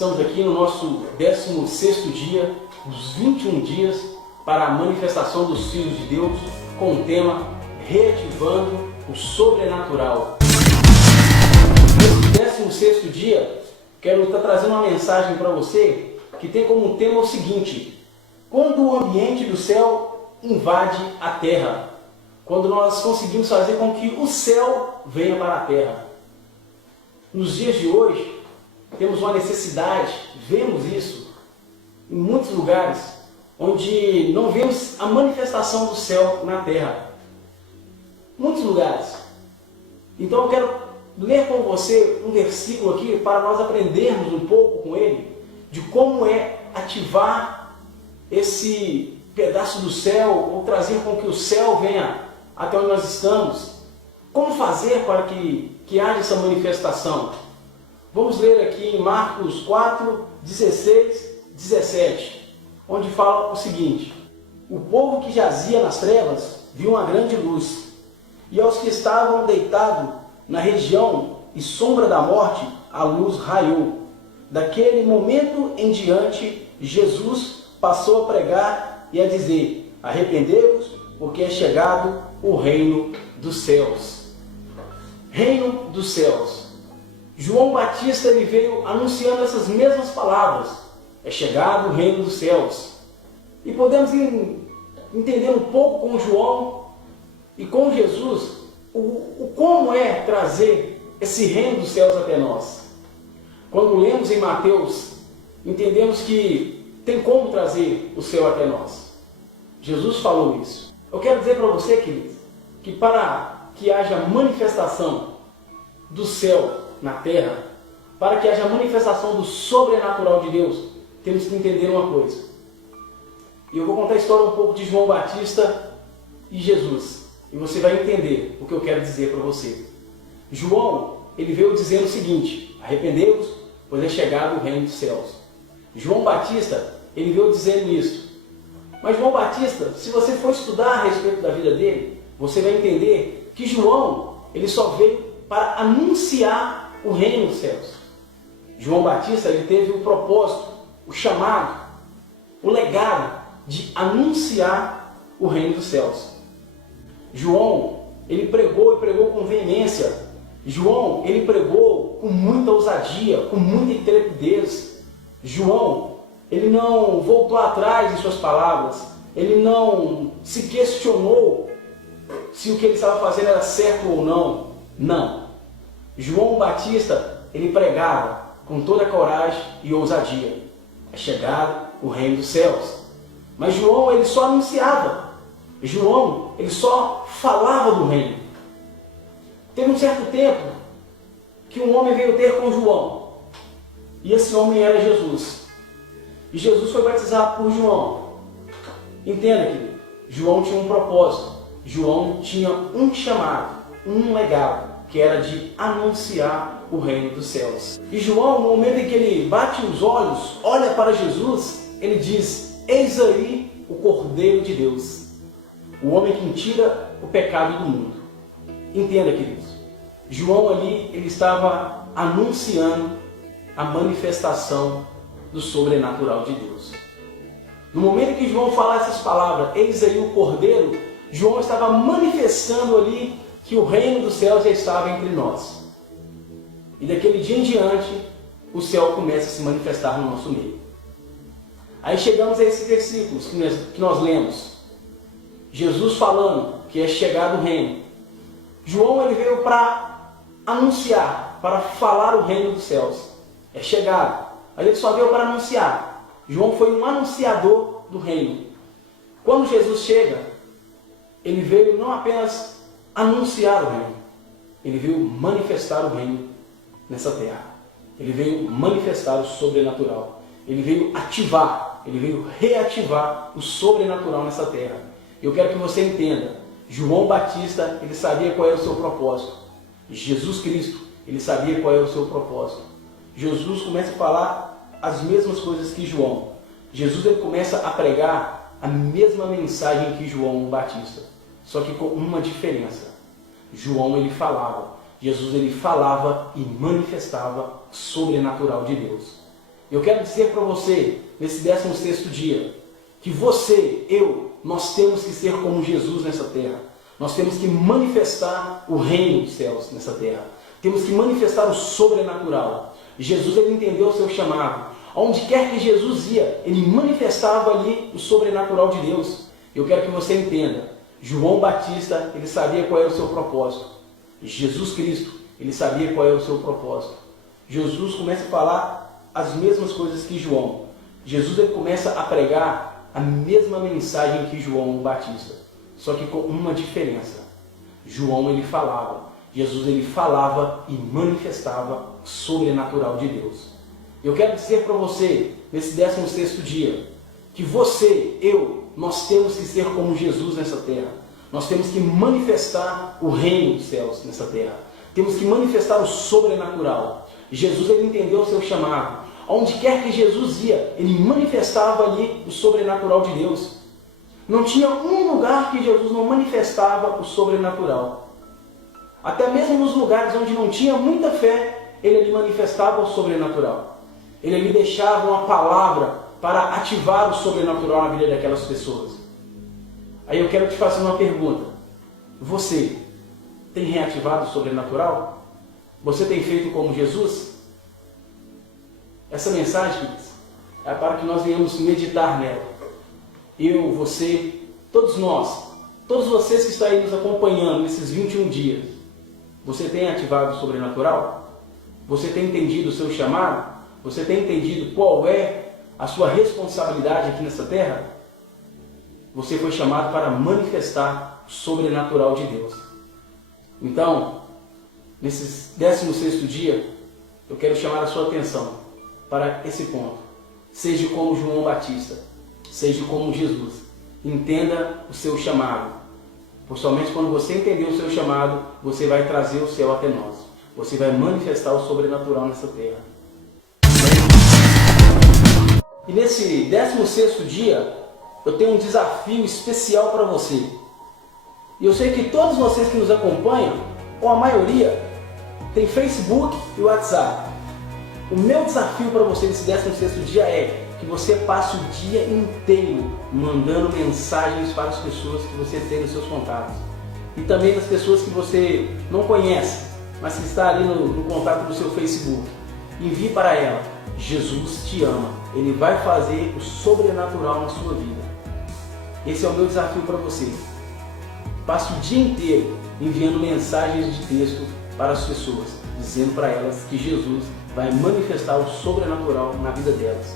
Estamos aqui no nosso 16º dia, dos 21 dias, para a manifestação dos filhos de Deus, com o tema Reativando o Sobrenatural. Nesse 16º dia, quero estar trazendo uma mensagem para você que tem como tema o seguinte: quando o ambiente do céu invade a terra, quando nós conseguimos fazer com que o céu venha para a terra. Nos dias de hoje, temos uma necessidade, vemos isso em muitos lugares, onde não vemos a manifestação do céu na terra. Muitos lugares. Então eu quero ler com você um versículo aqui para nós aprendermos um pouco com ele de como é ativar esse pedaço do céu, ou trazer com que o céu venha até onde nós estamos. Como fazer para que haja essa manifestação? Vamos ler aqui em Marcos 4, 16, 17, onde fala o seguinte: o povo que jazia nas trevas viu uma grande luz, e aos que estavam deitados na região e sombra da morte, a luz raiou. Daquele momento em diante, Jesus passou a pregar e a dizer: arrependei-vos, porque é chegado o reino dos céus. Reino dos céus. João Batista ele veio anunciando essas mesmas palavras: é chegado o reino dos céus. E podemos entender um pouco com João e com Jesus o como é trazer esse reino dos céus até nós. Quando lemos em Mateus, entendemos que tem como trazer o céu até nós. Jesus falou isso. Eu quero dizer para você, querido, que para que haja manifestação do céu na terra, para que haja manifestação do sobrenatural de Deus, temos que entender uma coisa. E eu vou contar a história um pouco de João Batista e Jesus, e você vai entender o que eu quero dizer para você. João, ele veio dizendo o seguinte: arrependei-vos, pois é chegado o reino dos céus. João Batista, ele veio dizendo isso. Mas João Batista, se você for estudar a respeito da vida dele, você vai entender que João, ele só veio para anunciar o reino dos céus. João Batista, ele teve o propósito, o chamado, o legado de anunciar o reino dos céus. João, ele pregou e pregou com veemência. João, ele pregou com muita ousadia, com muita intrepidez. João, ele não voltou atrás em suas palavras, ele não se questionou se o que ele estava fazendo era certo ou não. Não. João Batista, ele pregava com toda a coragem e ousadia: é chegado o reino dos céus. Mas João, ele só anunciava. João, ele só falava do reino. Teve um certo tempo que um homem veio ter com João, e esse homem era Jesus. E Jesus foi batizado por João. Entenda que João tinha um propósito, João tinha um chamado, um legado, que era de anunciar o reino dos céus. E João, no momento em que ele bate os olhos, olha para Jesus, ele diz: eis aí o Cordeiro de Deus, o homem que tira o pecado do mundo. Entenda, queridos, João ali, ele estava anunciando a manifestação do sobrenatural de Deus. No momento que João fala essas palavras, eis aí o Cordeiro, João estava manifestando ali que o reino dos céus já estava entre nós. E daquele dia em diante, o céu começa a se manifestar no nosso meio. Aí chegamos a esses versículos que nós lemos. Jesus falando que é chegado o reino. João, ele veio para anunciar, para falar o reino dos céus. É chegado. Mas ele só veio para anunciar. João foi um anunciador do reino. Quando Jesus chega, ele veio não apenas anunciar o reino, ele veio manifestar o reino nessa terra. Ele veio manifestar o sobrenatural. Ele veio ativar, ele veio reativar o sobrenatural nessa terra. Eu quero que você entenda, João Batista, ele sabia qual era o seu propósito. Jesus Cristo, ele sabia qual era o seu propósito. Jesus começa a falar as mesmas coisas que João. Jesus, ele começa a pregar a mesma mensagem que João Batista, só que com uma diferença. João, ele falava, Jesus, ele falava e manifestava o sobrenatural de Deus. Eu quero dizer para você, nesse 16º dia, que você, eu, nós temos que ser como Jesus nessa terra. Nós temos que manifestar o reino dos céus nessa terra. Temos que manifestar o sobrenatural. Jesus, ele entendeu o seu chamado. Aonde quer que Jesus ia, ele manifestava ali o sobrenatural de Deus. Eu quero que você entenda. João Batista, ele sabia qual era o seu propósito. Jesus Cristo, ele sabia qual era o seu propósito. Jesus começa a falar as mesmas coisas que João. Jesus, ele começa a pregar a mesma mensagem que João Batista, só que com uma diferença. João, ele falava. Jesus, ele falava e manifestava o sobrenatural de Deus. Eu quero dizer para você, nesse 16º dia, que você, eu, nós temos que ser como Jesus nessa terra. Nós temos que manifestar o reino dos céus nessa terra. Temos que manifestar o sobrenatural. Jesus, ele entendeu o seu chamado. Onde quer que Jesus ia, ele manifestava ali o sobrenatural de Deus. Não tinha um lugar que Jesus não manifestava o sobrenatural. Até mesmo nos lugares onde não tinha muita fé, ele ali manifestava o sobrenatural. Ele ali deixava uma palavra para ativar o sobrenatural na vida daquelas pessoas. Aí eu quero te fazer uma pergunta. Você tem reativado o sobrenatural? Você tem feito como Jesus? Essa mensagem é para que nós venhamos meditar nela. Eu, você, todos nós, todos vocês que estão aí nos acompanhando nesses 21 dias. Você tem ativado o sobrenatural? Você tem entendido o seu chamado? Você tem entendido qual é a sua responsabilidade aqui nessa terra? Você foi chamado para manifestar o sobrenatural de Deus. Então, nesse 16º dia, eu quero chamar a sua atenção para esse ponto. Seja como João Batista, seja como Jesus. Entenda o seu chamado. Porque somente quando você entender o seu chamado, você vai trazer o céu até nós. Você vai manifestar o sobrenatural nessa terra. E nesse 16º dia, eu tenho um desafio especial para você. E eu sei que todos vocês que nos acompanham, ou a maioria, tem Facebook e WhatsApp. O meu desafio para você nesse 16º dia é que você passe o dia inteiro mandando mensagens para as pessoas que você tem nos seus contatos. E também nas pessoas que você não conhece, mas que está ali no contato do seu Facebook. Envie para ela: Jesus te ama. Ele vai fazer o sobrenatural na sua vida. Esse é o meu desafio para você. Passe o dia inteiro enviando mensagens de texto para as pessoas, dizendo para elas que Jesus vai manifestar o sobrenatural na vida delas.